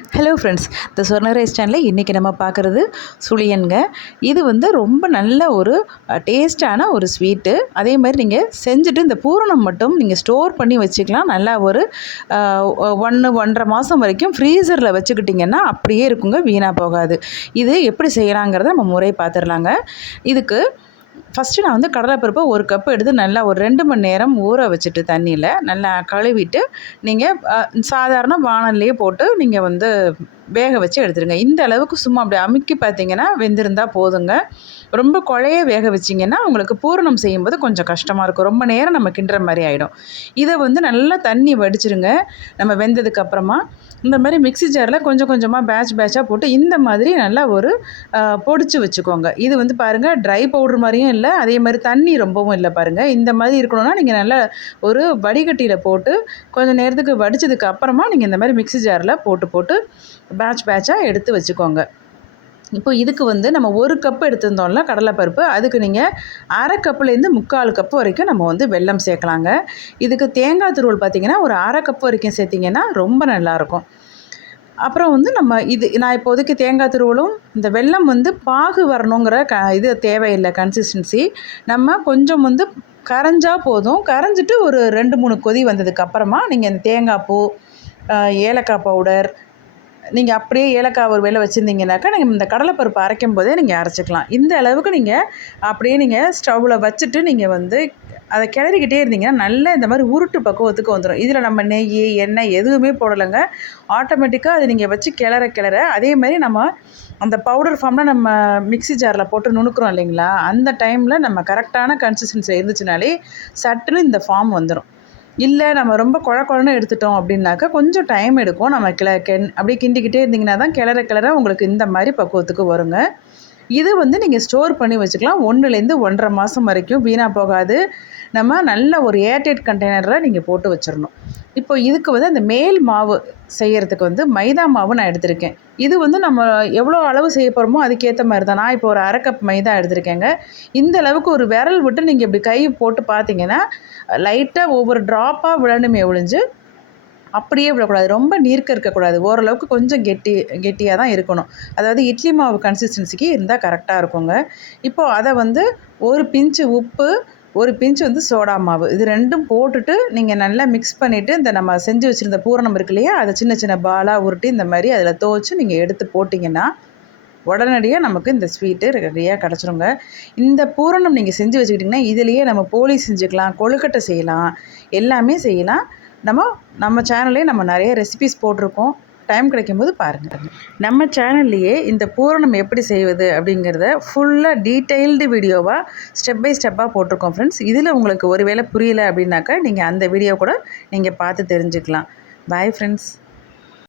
Hello friends, த சொர்ண rice சேனலில் இன்றைக்கி நம்ம பார்க்குறது சுழியன்ங்க. இது வந்து ரொம்ப நல்ல ஒரு டேஸ்ட்டான ஒரு ஸ்வீட்டு. அதே மாதிரி நீங்கள் செஞ்சுட்டு இந்த பூரணம் மட்டும் நீங்கள் ஸ்டோர் பண்ணி வச்சுக்கலாம். நல்லா ஒரு 1-1.5 மாதம் வரைக்கும் ஃப்ரீசரில் வச்சுக்கிட்டிங்கன்னா அப்படியே இருக்குங்க, வீணாக போகாது. இது எப்படி செய்யலாங்கிறத நம்ம முறை பார்த்துடலாங்க. இதுக்கு ஃபஸ்ட்டு நான் வந்து கடலைப்பருப்பை 1 கப் எடுத்து நல்லா ஒரு 2 மணி நேரம் ஊற வச்சுட்டு தண்ணியில் நல்லா கழுவிட்டு நீங்கள் சாதாரண வாணல்லையே போட்டு நீங்கள் வந்து வேக வச்சு எடுத்துருங்க. இந்த அளவுக்கு சும்மா அப்படி அமுக்கி பார்த்தீங்கன்னா வெந்திருந்தால் போதுங்க. ரொம்ப குழைய வேக வச்சிங்கன்னா உங்களுக்கு பூரணம் செய்யும்போது கொஞ்சம் கஷ்டமாக இருக்கும். ரொம்ப நேரம் நம்ம கிண்டுற மாதிரி ஆகிடும். இதை வந்து நல்லா தண்ணி வடிச்சிருங்க. நம்ம வெந்ததுக்கப்புறமா இந்த மாதிரி மிக்ஸி ஜாரில் கொஞ்சம் கொஞ்சமாக பேட்சாக போட்டு இந்த மாதிரி நல்லா ஒரு பொடிச்சு வச்சுக்கோங்க. இது வந்து பாருங்கள், ட்ரை பவுடர் மாதிரியும் இல்லை, அதே மாதிரி தண்ணி ரொம்பவும் இல்லை பாருங்கள். இந்த மாதிரி இருக்கணும்னா நீங்கள் நல்லா ஒரு வடிகட்டியில் போட்டு கொஞ்சம் நேரத்துக்கு வடித்ததுக்கு அப்புறமா நீங்கள் இந்த மாதிரி மிக்ஸி ஜாரில் போட்டு பேட்சாக எடுத்து வச்சுக்கோங்க. இப்போ இதுக்கு வந்து நம்ம 1 கப்பு எடுத்திருந்தோம்ல கடலைப்பருப்பு, அதுக்கு நீங்கள் 1/2 கப்புலேருந்து 3/4 கப்பு வரைக்கும் நம்ம வந்து வெல்லம் சேர்க்கலாங்க. இதுக்கு தேங்காய் துருவல் பார்த்திங்கன்னா ஒரு 1/2 கப்பு வரைக்கும் சேர்த்திங்கன்னா ரொம்ப நல்லாயிருக்கும். அப்புறம் வந்து நான் இப்போதைக்கு தேங்காய் துருவலும் இந்த வெல்லம் வந்து பாகு வரணுங்கிற இது தேவையில்லை. கன்சிஸ்டன்சி நம்ம கொஞ்சம் வந்து கரைஞ்சா போதும். கரைஞ்சிட்டு ஒரு 2-3 கொதி வந்ததுக்கப்புறமா நீங்கள் இந்த தேங்காய் பூ, ஏலக்காய் பவுடர், நீங்கள் அப்படியே ஏலக்காய் ஒரு வேளை வச்சுருந்தீங்கன்னாக்கா நீங்கள் இந்த கடலைப்பருப்பு அரைக்கும் போதே நீங்கள் அரைச்சிக்கலாம். இந்த அளவுக்கு நீங்கள் அப்படியே நீங்கள் ஸ்டவ்வில் வச்சுட்டு நீங்கள் வந்து அதை கிளறிக்கிட்டே இருந்தீங்கன்னா நல்லா இந்த மாதிரி உருட்டு பக்குவத்துக்கு வந்துடும். இதில் நம்ம நெய், எண்ணெய் எதுவுமே போடலைங்க. ஆட்டோமேட்டிக்காக அதை நீங்கள் வச்சு கிளற அதே மாதிரி நம்ம அந்த பவுடர் ஃபார்மில் நம்ம மிக்ஸி ஜாரில் போட்டு நுணுக்குறோம் இல்லைங்களா, அந்த டைமில் நம்ம கரெக்டான கன்சிஸ்டன்சி இருந்துச்சுனாலே சட்டுன்னு இந்த ஃபார்ம் வந்துடும். இல்லை நம்ம ரொம்ப குழன்னு எடுத்துட்டோம் அப்படின்னாக்கா கொஞ்சம் டைம் எடுக்கும். நம்ம அப்படியே கிண்டிக்கிட்டே இருந்திங்கன்னா தான் கிளற உங்களுக்கு இந்த மாதிரி பக்குவத்துக்கு வருங்க. இது வந்து நீங்கள் ஸ்டோர் பண்ணி வச்சுக்கலாம். 1-1 1/2 மாதம் வரைக்கும் வீணாக போகாது. நம்ம நல்ல ஒரு ஏர்டைட் கண்டெய்னரில் நீங்கள் போட்டு வச்சிடணும். இப்போ இதுக்கு வந்து அந்த மேல் மாவு செய்கிறதுக்கு வந்து மைதா மாவு நான் எடுத்திருக்கேன். இது வந்து நம்ம எவ்வளோ அளவு செய்ய போகிறோமோ அதுக்கேற்ற மாதிரி தான். நான் இப்போ ஒரு 1/2 கப் மைதா எடுத்திருக்கேங்க. இந்த அளவுக்கு ஒரு விரல் விட்டு நீங்கள் இப்படி கை போட்டு பார்த்தீங்கன்னா லைட்டாக ஒவ்வொரு ட்ராப்பாக விழணுமே ஒழிஞ்சு அப்படியே விடக்கூடாது. ரொம்ப நீர்க்க இருக்கக்கூடாது. ஓரளவுக்கு கொஞ்சம் கெட்டியாக தான் இருக்கணும். அதாவது இட்லி மாவு கன்சிஸ்டன்சிக்கு இருந்தால் கரெக்டாக இருக்குங்க. இப்போது அதை வந்து ஒரு பிஞ்சு உப்பு, ஒரு பிஞ்சு வந்து சோடா மாவு, இது 2ம் போட்டுட்டு நீங்கள் நல்லா மிக்ஸ் பண்ணிவிட்டு இந்த நம்ம செஞ்சு வச்சுருந்த பூரணம் இருக்கு இல்லையா, அதை சின்ன சின்ன பாலாக உருட்டி இந்த மாதிரி அதில் துவச்சி நீங்கள் எடுத்து போட்டிங்கன்னா உடனடியாக நமக்கு இந்த ஸ்வீட்டு ரெடியாக கிடச்சிருங்க. இந்த பூரணம் நீங்கள் செஞ்சு வச்சுக்கிட்டிங்கன்னா இதிலேயே நம்ம போலி செஞ்சுக்கலாம், கொழுக்கட்டை செய்யலாம், எல்லாமே செய்யலாம். நம்ம சேனல்லே நம்ம நிறைய ரெசிபிஸ் போட்டிருக்கோம். டைம் கிடைக்கும்போது பாருங்கள். நம்ம சேனல்லையே இந்த பூரணம் எப்படி செய்வது அப்படிங்கிறத ஃபுல்லாக டீட்டெயில்டு வீடியோவாக ஸ்டெப் பை ஸ்டெப்பாக போட்டிருக்கோம் ஃப்ரெண்ட்ஸ். இதில் உங்களுக்கு ஒரு வேளை புரியலை அப்படின்னாக்கா நீங்கள் அந்த வீடியோ கூட நீங்கள் பார்த்து தெரிஞ்சுக்கலாம். Bye friends.